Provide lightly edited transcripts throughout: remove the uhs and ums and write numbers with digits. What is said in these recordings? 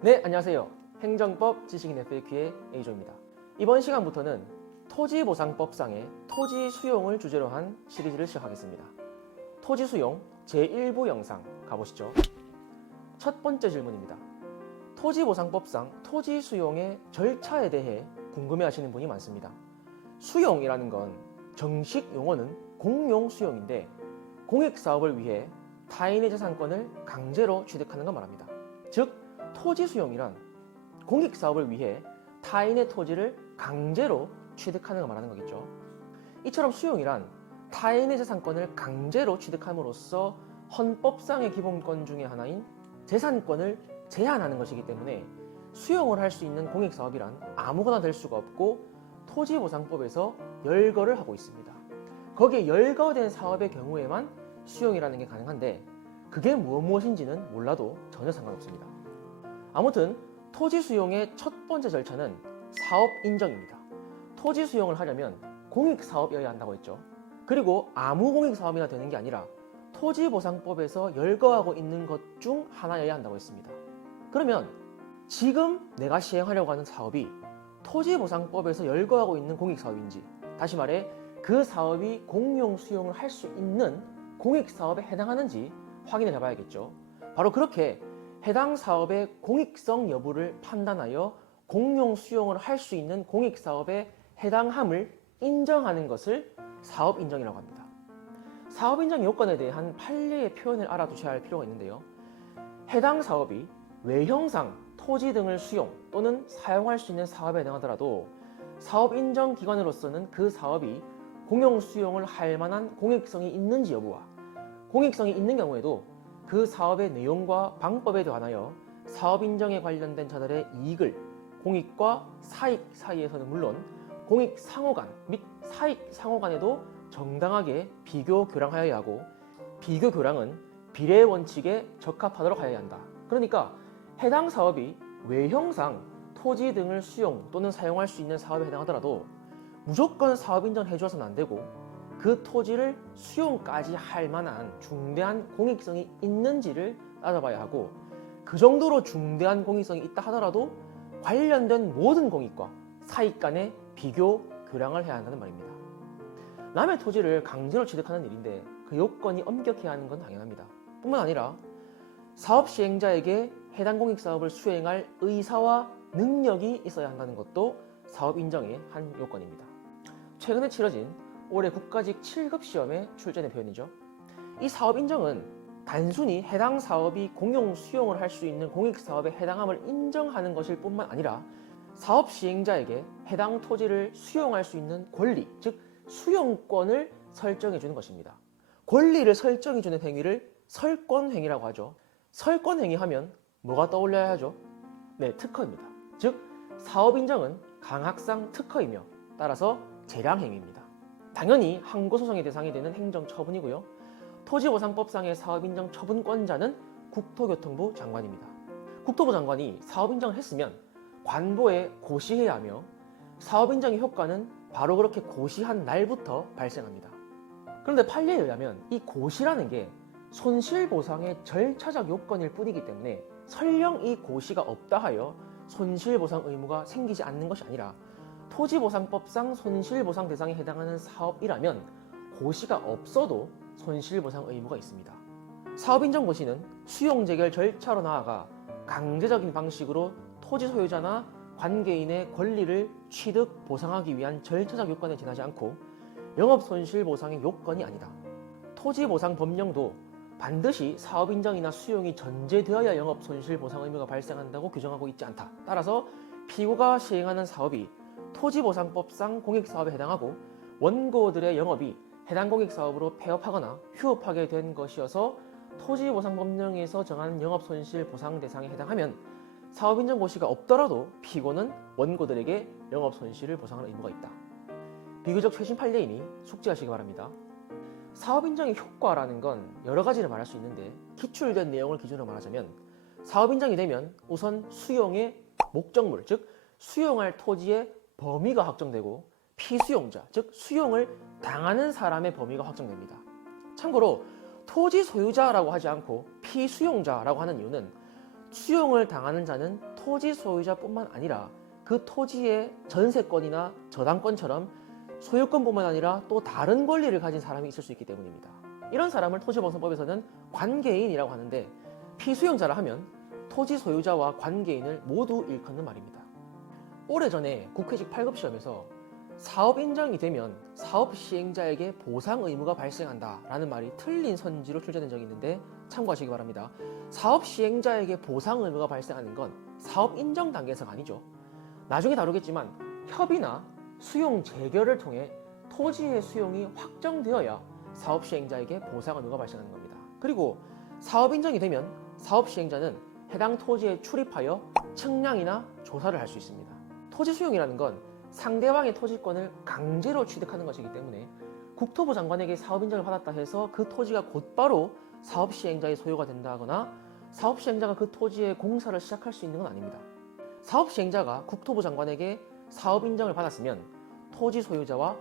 네, 안녕하세요. 행정법 지식인 FAQ의 A조입니다. 이번 시간부터는 토지보상법상의 토지 수용을 주제로 한 시리즈를 시작하겠습니다. 토지 수용 제1부 영상 가보시죠. 첫 번째 질문입니다. 토지보상법상 토지 수용의 절차에 대해 궁금해하시는 분이 많습니다. 수용이라는 건 정식 용어는 공용 수용인데 공익사업을 위해 타인의 재산권을 강제로 취득하는 걸 말합니다. 즉, 토지 수용이란 공익사업을 위해 타인의 토지를 강제로 취득하는 걸 말하는 거겠죠. 이처럼 수용이란 타인의 재산권을 강제로 취득함으로써 헌법상의 기본권 중에 하나인 재산권을 제한하는 것이기 때문에 수용을 할 수 있는 공익사업이란 아무거나 될 수가 없고 토지보상법에서 열거를 하고 있습니다. 거기에 열거된 사업의 경우에만 수용이라는 게 가능한데 그게 무엇인지는 몰라도 전혀 상관없습니다. 아무튼 토지 수용의 첫 번째 절차는 사업 인정입니다. 토지 수용을 하려면 공익사업이어야 한다고 했죠. 그리고 아무 공익사업이나 되는 게 아니라 토지보상법에서 열거하고 있는 것 중 하나여야 한다고 했습니다. 그러면 지금 내가 시행하려고 하는 사업이 토지보상법에서 열거하고 있는 공익사업인지, 다시 말해 그 사업이 공용 수용을 할 수 있는 공익사업에 해당하는지 확인을 해봐야겠죠. 바로 그렇게 해당 사업의 공익성 여부를 판단하여 공용 수용을 할 수 있는 공익사업에 해당함을 인정하는 것을 사업인정이라고 합니다. 사업인정 요건에 대한 판례의 표현을 알아두셔야 할 필요가 있는데요. 해당 사업이 외형상 토지 등을 수용 또는 사용할 수 있는 사업에 해당하더라도 사업인정기관으로서는 그 사업이 공용 수용을 할 만한 공익성이 있는지 여부와 공익성이 있는 경우에도 그 사업의 내용과 방법에 관하여 사업인정에 관련된 자들의 이익을 공익과 사익 사이에서는 물론 공익 상호간 및 사익 상호간에도 정당하게 비교 교량하여야 하고 비교 교량은 비례 원칙에 적합하도록 하여야 한다. 그러니까 해당 사업이 외형상 토지 등을 수용 또는 사용할 수 있는 사업에 해당하더라도 무조건 사업인정을 해줘서는 안 되고 그 토지를 수용까지 할 만한 중대한 공익성이 있는지를 따져봐야 하고 그 정도로 중대한 공익성이 있다 하더라도 관련된 모든 공익과 사익 간의 비교, 교량을 해야 한다는 말입니다. 남의 토지를 강제로 취득하는 일인데 그 요건이 엄격해야 하는 건 당연합니다. 뿐만 아니라 사업 시행자에게 해당 공익사업을 수행할 의사와 능력이 있어야 한다는 것도 사업 인정의 한 요건입니다. 최근에 치러진 올해 국가직 7급 시험에 출제된 표현이죠. 이 사업 인정은 단순히 해당 사업이 공용 수용을 할 수 있는 공익사업에 해당함을 인정하는 것일 뿐만 아니라 사업 시행자에게 해당 토지를 수용할 수 있는 권리, 즉 수용권을 설정해 주는 것입니다. 권리를 설정해 주는 행위를 설권행위라고 하죠. 설권행위 하면 뭐가 떠올려야 하죠? 네, 특허입니다. 즉 사업인정은 강학상 특허이며 따라서 재량행위입니다. 당연히 항고소송의 대상이 되는 행정처분이고요. 토지보상법상의 사업인정 처분권자는 국토교통부 장관입니다. 국토부 장관이 사업인정을 했으면 관보에 고시해야 하며 사업인정의 효과는 바로 그렇게 고시한 날부터 발생합니다. 그런데 판례에 의하면 이 고시라는 게 손실보상의 절차적 요건일 뿐이기 때문에 설령 이 고시가 없다 하여 손실보상 의무가 생기지 않는 것이 아니라 토지보상법상 손실보상 대상에 해당하는 사업이라면 고시가 없어도 손실보상 의무가 있습니다. 사업인정 고시는 수용재결 절차로 나아가 강제적인 방식으로 토지 소유자나 관계인의 권리를 취득, 보상하기 위한 절차적 요건에 지나지 않고 영업손실보상의 요건이 아니다. 토지보상법령도 반드시 사업인정이나 수용이 전제되어야 영업손실보상 의무가 발생한다고 규정하고 있지 않다. 따라서 피고가 시행하는 사업이 토지보상법상 공익사업에 해당하고 원고들의 영업이 해당 공익사업으로 폐업하거나 휴업하게 된 것이어서 토지보상법령에서 정한 영업손실보상 대상에 해당하면 사업인정 고시가 없더라도 피고는 원고들에게 영업손실을 보상할 의무가 있다. 비교적 최신 판례이니 숙지하시기 바랍니다. 사업인정의 효과라는 건 여러 가지를 말할 수 있는데 기출된 내용을 기준으로 말하자면 사업인정이 되면 우선 수용의 목적물, 즉 수용할 토지의 범위가 확정되고 피수용자, 즉 수용을 당하는 사람의 범위가 확정됩니다. 참고로 토지 소유자라고 하지 않고 피수용자라고 하는 이유는 수용을 당하는 자는 토지 소유자뿐만 아니라 그 토지의 전세권이나 저당권처럼 소유권뿐만 아니라 또 다른 권리를 가진 사람이 있을 수 있기 때문입니다. 이런 사람을 토지보상법에서는 관계인이라고 하는데, 피수용자라 하면 토지 소유자와 관계인을 모두 일컫는 말입니다. 오래전에 국회직 8급 시험에서 사업 인정이 되면 사업 시행자에게 보상 의무가 발생한다 라는 말이 틀린 선지로 출제된 적이 있는데 참고하시기 바랍니다. 사업 시행자에게 보상 의무가 발생하는 건 사업 인정 단계에서가 아니죠. 나중에 다루겠지만 협의나 수용 재결을 통해 토지의 수용이 확정되어야 사업 시행자에게 보상 의무가 발생하는 겁니다. 그리고 사업 인정이 되면 사업 시행자는 해당 토지에 출입하여 측량이나 조사를 할 수 있습니다. 토지 수용이라는 건 상대방의 토지권을 강제로 취득하는 것이기 때문에 국토부 장관에게 사업 인정을 받았다 해서 그 토지가 곧바로 사업 시행자의 소유가 된다거나 사업 시행자가 그 토지에 공사를 시작할 수 있는 건 아닙니다. 사업 시행자가 국토부 장관에게 사업 인정을 받았으면 토지 소유자와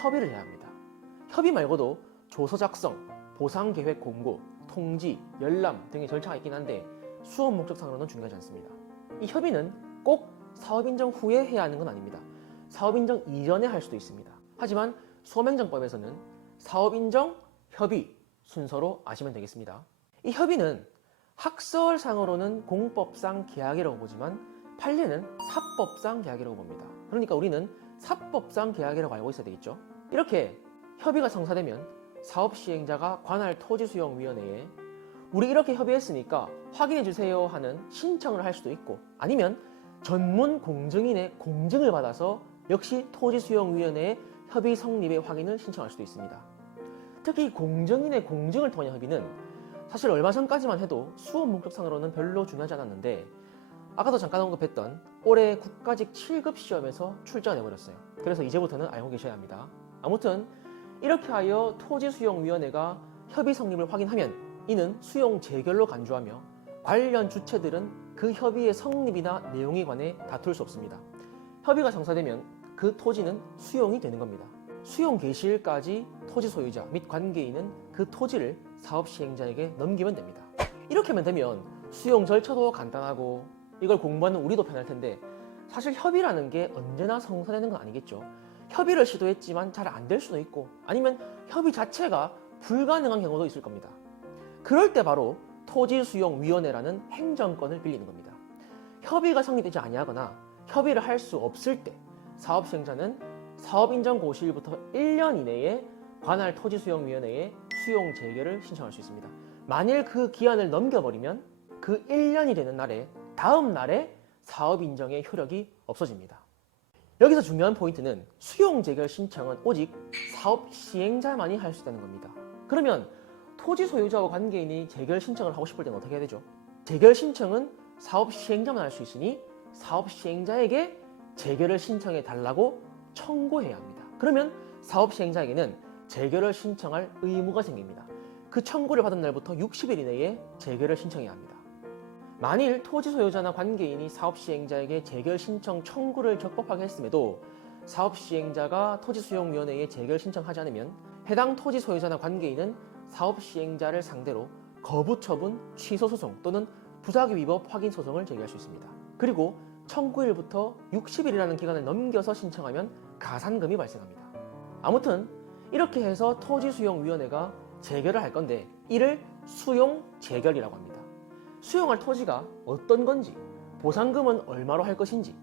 협의를 해야 합니다. 협의 말고도 조서 작성, 보상 계획 공고, 통지, 열람 등의 절차가 있긴 한데 수업 목적상으로는 중요하지 않습니다. 이 협의는 꼭 사업 인정 후에 해야 하는 건 아닙니다. 사업 인정 이전에 할 수도 있습니다. 하지만 수험행정법에서는 사업 인정, 협의 순서로 아시면 되겠습니다. 이 협의는 학설상으로는 공법상 계약이라고 보지만 판례는 사법상 계약이라고 봅니다. 그러니까 우리는 사법상 계약이라고 알고 있어야 되겠죠. 이렇게 협의가 성사되면 사업 시행자가 관할 토지수용위원회에 우리 이렇게 협의했으니까 확인해 주세요 하는 신청을 할 수도 있고, 아니면 전문 공증인의 공증을 받아서 역시 토지수용위원회에 협의 성립의 확인을 신청할 수도 있습니다. 특히 공증인의 공증을 통한 협의는 사실 얼마 전까지만 해도 수업 목적상으로는 별로 중요하지 않았는데 아까도 잠깐 언급했던 올해 국가직 7급 시험에서 출제가 돼버렸어요. 그래서 이제부터는 알고 계셔야 합니다. 아무튼 이렇게 하여 토지수용위원회가 협의 성립을 확인하면 이는 수용 재결로 간주하며 관련 주체들은 그 협의의 성립이나 내용에 관해 다툴 수 없습니다. 협의가 성사되면 그 토지는 수용이 되는 겁니다. 수용 개시일까지 토지 소유자 및 관계인은 그 토지를 사업 시행자에게 넘기면 됩니다. 이렇게만 되면 수용 절차도 간단하고 이걸 공부하는 우리도 편할 텐데, 사실 협의라는 게 언제나 성사되는 건 아니겠죠. 협의를 시도했지만 잘 안 될 수도 있고, 아니면 협의 자체가 불가능한 경우도 있을 겁니다. 그럴 때 바로 토지수용위원회라는 행정권을 빌리는 겁니다. 협의가 성립되지 아니하거나 협의를 할 수 없을 때 사업시행자는 사업인정 고시일부터 1년 이내에 관할 토지수용위원회에 수용 재개를 신청할 수 있습니다. 만일 그 기한을 넘겨버리면 그 1년이 되는 날에 다음 날에 사업인정의 효력이 없어집니다. 여기서 중요한 포인트는 수용 재결 신청은 오직 사업 시행자만이 할 수 있다는 겁니다. 그러면 토지 소유자와 관계인이 재결 신청을 하고 싶을 때는 어떻게 해야 되죠? 재결 신청은 사업 시행자만 할 수 있으니 사업 시행자에게 재결을 신청해 달라고 청구해야 합니다. 그러면 사업 시행자에게는 재결을 신청할 의무가 생깁니다. 그 청구를 받은 날부터 60일 이내에 재결을 신청해야 합니다. 만일 토지 소유자나 관계인이 사업 시행자에게 재결 신청 청구를 적법하게 했음에도 사업 시행자가 토지수용위원회에 재결 신청하지 않으면 해당 토지 소유자나 관계인은 사업 시행자를 상대로 거부 처분, 취소 소송 또는 부작위 위법 확인 소송을 제기할 수 있습니다. 그리고 청구일부터 60일이라는 기간을 넘겨서 신청하면 가산금이 발생합니다. 아무튼 이렇게 해서 토지수용위원회가 재결을 할 건데 이를 수용 재결이라고 합니다. 수용할 토지가 어떤 건지, 보상금은 얼마로 할 것인지,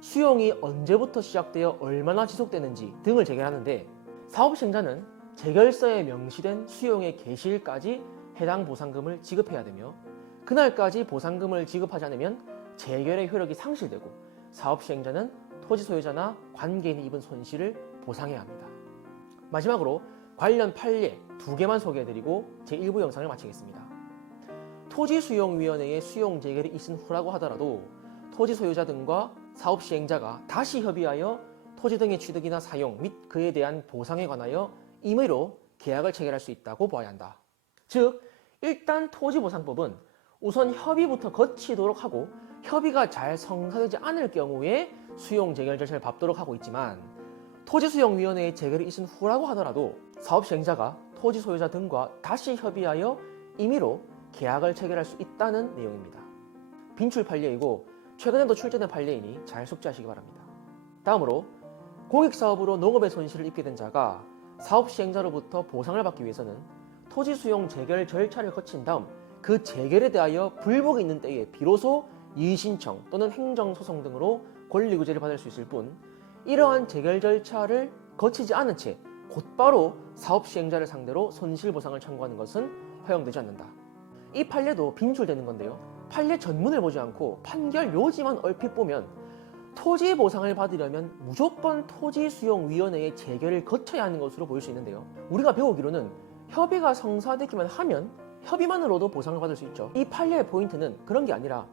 수용이 언제부터 시작되어 얼마나 지속되는지 등을 재결하는데, 사업시행자는 재결서에 명시된 수용의 개시일까지 해당 보상금을 지급해야 되며, 그날까지 보상금을 지급하지 않으면 재결의 효력이 상실되고 사업시행자는 토지 소유자나 관계인이 입은 손실을 보상해야 합니다. 마지막으로 관련 판례 2개만 소개해드리고 제1부 영상을 마치겠습니다. 토지수용위원회의 수용 재결이 있은 후라고 하더라도 토지 소유자 등과 사업 시행자가 다시 협의하여 토지 등의 취득이나 사용 및 그에 대한 보상에 관하여 임의로 계약을 체결할 수 있다고 보아야 한다. 즉, 일단 토지보상법은 우선 협의부터 거치도록 하고 협의가 잘 성사되지 않을 경우에 수용 재결 절차를 밟도록 하고 있지만, 토지수용위원회의 재결이 있은 후라고 하더라도 사업 시행자가 토지 소유자 등과 다시 협의하여 임의로 계약을 체결할 수 있다는 내용입니다. 빈출 판례이고 최근에도 출제된 판례이니 잘 숙지하시기 바랍니다. 다음으로 공익사업으로 농업의 손실을 입게 된 자가 사업 시행자로부터 보상을 받기 위해서는 토지 수용 재결 절차를 거친 다음 그 재결에 대하여 불복이 있는 때에 비로소 이의신청 또는 행정소송 등으로 권리구제를 받을 수 있을 뿐 이러한 재결 절차를 거치지 않은 채 곧바로 사업 시행자를 상대로 손실보상을 청구하는 것은 허용되지 않는다. 이 판례도 빈출되는 건데요. 판례 전문을 보지 않고 판결 요지만 얼핏 보면 토지 보상을 받으려면 무조건 토지수용위원회의 재결을 거쳐야 하는 것으로 보일 수 있는데요. 우리가 배우기로는 협의가 성사되기만 하면 협의만으로도 보상을 받을 수 있죠. 이 판례의 포인트는 그런 게 아니라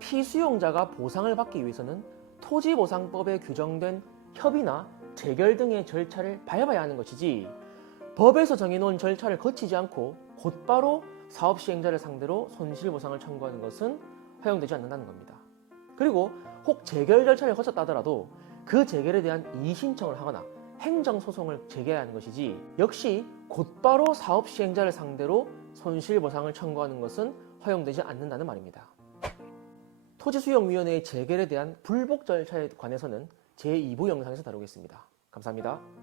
피수용자가 보상을 받기 위해서는 토지보상법에 규정된 협의나 재결 등의 절차를 밟아야 하는 것이지 법에서 정해놓은 절차를 거치지 않고 곧바로 사업 시행자를 상대로 손실보상을 청구하는 것은 허용되지 않는다는 겁니다. 그리고 혹 재결 절차를 거쳤다 하더라도 그 재결에 대한 이의신청을 하거나 행정소송을 제기해야 하는 것이지 역시 곧바로 사업 시행자를 상대로 손실보상을 청구하는 것은 허용되지 않는다는 말입니다. 토지수용위원회의 재결에 대한 불복 절차에 관해서는 제2부 영상에서 다루겠습니다. 감사합니다.